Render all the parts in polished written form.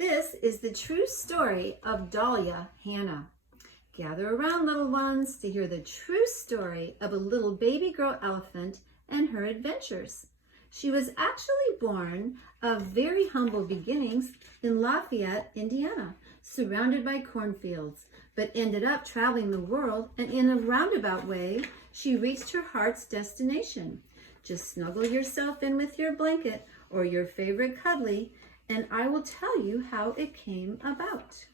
This is the true story of Dahlia, Hanna. Gather around, little ones, to hear the true story of a little baby girl elephant and her adventures. She was actually born of very humble beginnings in Lafayette, Indiana, surrounded by cornfields, but ended up traveling the world, and in a roundabout way, she reached her heart's destination. Just snuggle yourself in with your blanket or your favorite cuddly, and I will tell you how it came about.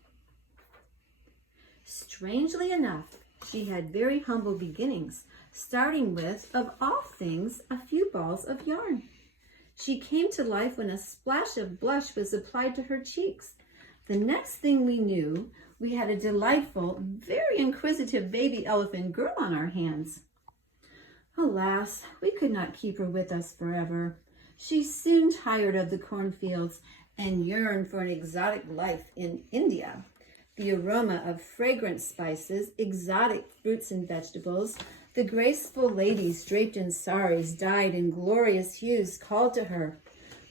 Strangely enough, she had very humble beginnings, starting with, of all things, a few balls of yarn. She came to life when a splash of blush was applied to her cheeks. The next thing we knew, we had a delightful, very inquisitive baby elephant girl on our hands. Alas, we could not keep her with us forever. She soon tired of the cornfields and yearned for an exotic life in India. The aroma of fragrant spices, exotic fruits and vegetables, the graceful ladies draped in saris dyed in glorious hues called to her.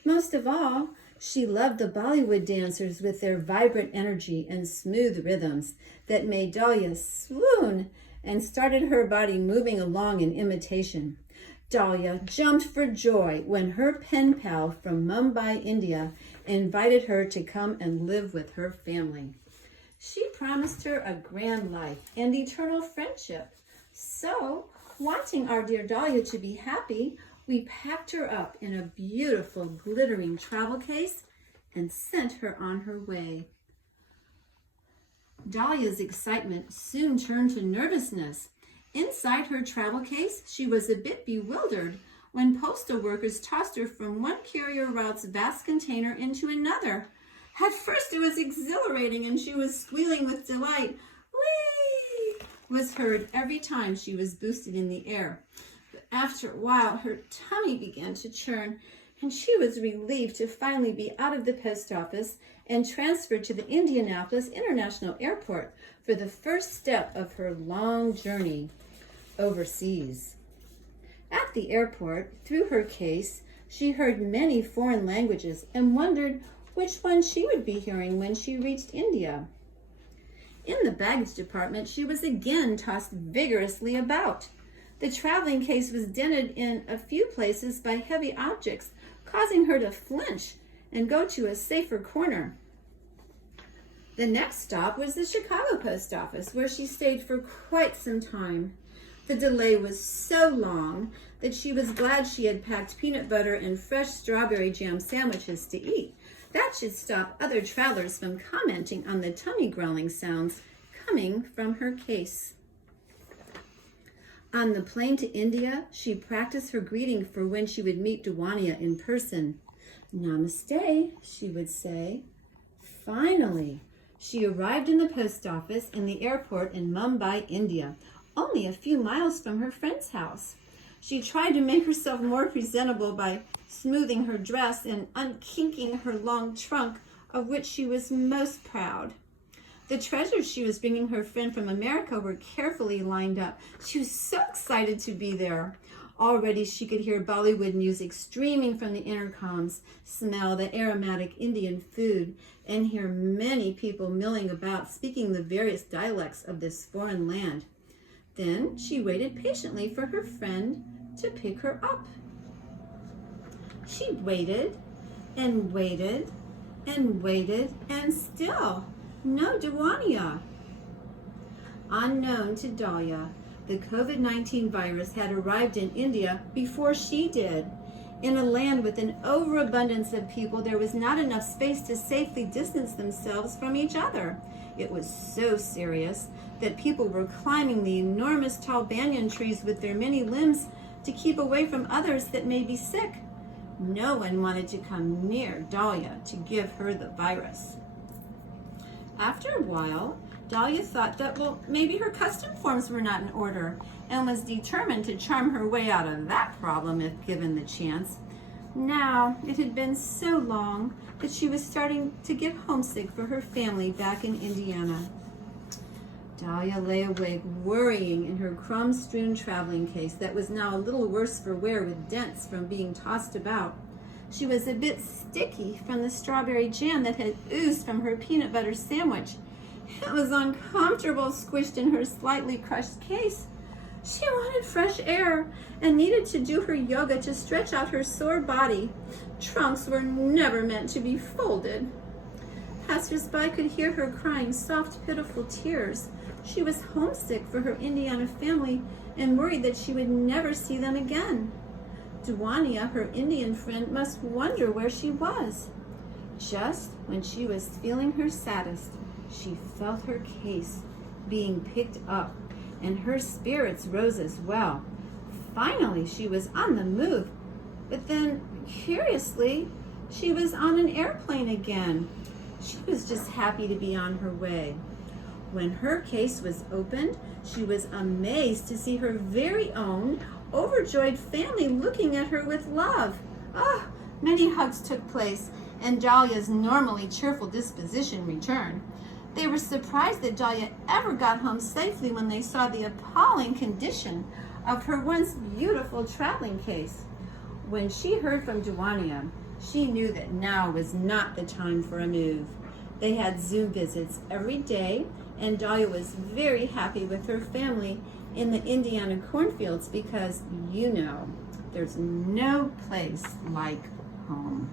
Most of all, she loved the Bollywood dancers with their vibrant energy and smooth rhythms that made Dahlia swoon and started her body moving along in imitation. Dahlia jumped for joy when her pen pal from Mumbai, India, invited her to come and live with her family. She promised her a grand life and eternal friendship. So, wanting our dear Dahlia to be happy, we packed her up in a beautiful, glittering travel case and sent her on her way. Dahlia's excitement soon turned to nervousness. Inside her travel case, she was a bit bewildered when postal workers tossed her from one carrier route's vast container into another. At first it was exhilarating and she was squealing with delight. Whee! Was heard every time she was boosted in the air. But after a while, her tummy began to churn and she was relieved to finally be out of the post office and transferred to the Indianapolis International Airport for the first step of her long journey overseas. At the airport, through her case, she heard many foreign languages and wondered which one she would be hearing when she reached India. In the baggage department, she was again tossed vigorously about. The traveling case was dented in a few places by heavy objects, causing her to flinch and go to a safer corner. The next stop was the Chicago post office, where she stayed for quite some time. The delay was so long that she was glad she had packed peanut butter and fresh strawberry jam sandwiches to eat. That should stop other travelers from commenting on the tummy growling sounds coming from her case. On the plane to India, she practiced her greeting for when she would meet Dahlia in person. Namaste, she would say. Finally, she arrived in the post office in the airport in Mumbai, India, only a few miles from her friend's house. She tried to make herself more presentable by smoothing her dress and unkinking her long trunk, of which she was most proud. The treasures she was bringing her friend from America were carefully lined up. She was so excited to be there. Already she could hear Bollywood music streaming from the intercoms, smell the aromatic Indian food, and hear many people milling about speaking the various dialects of this foreign land. Then she waited patiently for her friend to pick her up. She waited and waited and waited, and still no Dahlia. Unknown to Dahlia, the COVID-19 virus had arrived in India before she did. In a land with an overabundance of people, there was not enough space to safely distance themselves from each other. It was so serious that people were climbing the enormous tall banyan trees with their many limbs to keep away from others that may be sick. No one wanted to come near Dahlia to give her the virus. After a while, Dahlia thought that, maybe her custom forms were not in order, and was determined to charm her way out of that problem if given the chance. Now, it had been so long that she was starting to get homesick for her family back in Indiana. Dahlia lay awake, worrying in her crumb-strewn traveling case that was now a little worse for wear with dents from being tossed about. She was a bit sticky from the strawberry jam that had oozed from her peanut butter sandwich. It was uncomfortable, squished in her slightly crushed case. She wanted fresh air and needed to do her yoga to stretch out her sore body. Trunks were never meant to be folded. Passers-by could hear her crying soft, pitiful tears. She was homesick for her Indiana family and worried that she would never see them again. Dahlia, her Indian friend, must wonder where she was. Just when she was feeling her saddest, she felt her case being picked up, and her spirits rose as well. Finally, she was on the move, but then, curiously, she was on an airplane again. She was just happy to be on her way. When her case was opened, she was amazed to see her very own overjoyed family looking at her with love. Many hugs took place, and Dahlia's normally cheerful disposition returned. They were surprised that Dahlia ever got home safely when they saw the appalling condition of her once beautiful traveling case. When she heard from Dahlia, she knew that now was not the time for a move. They had Zoom visits every day, and Dahlia was very happy with her family in the Indiana cornfields because, there's no place like home.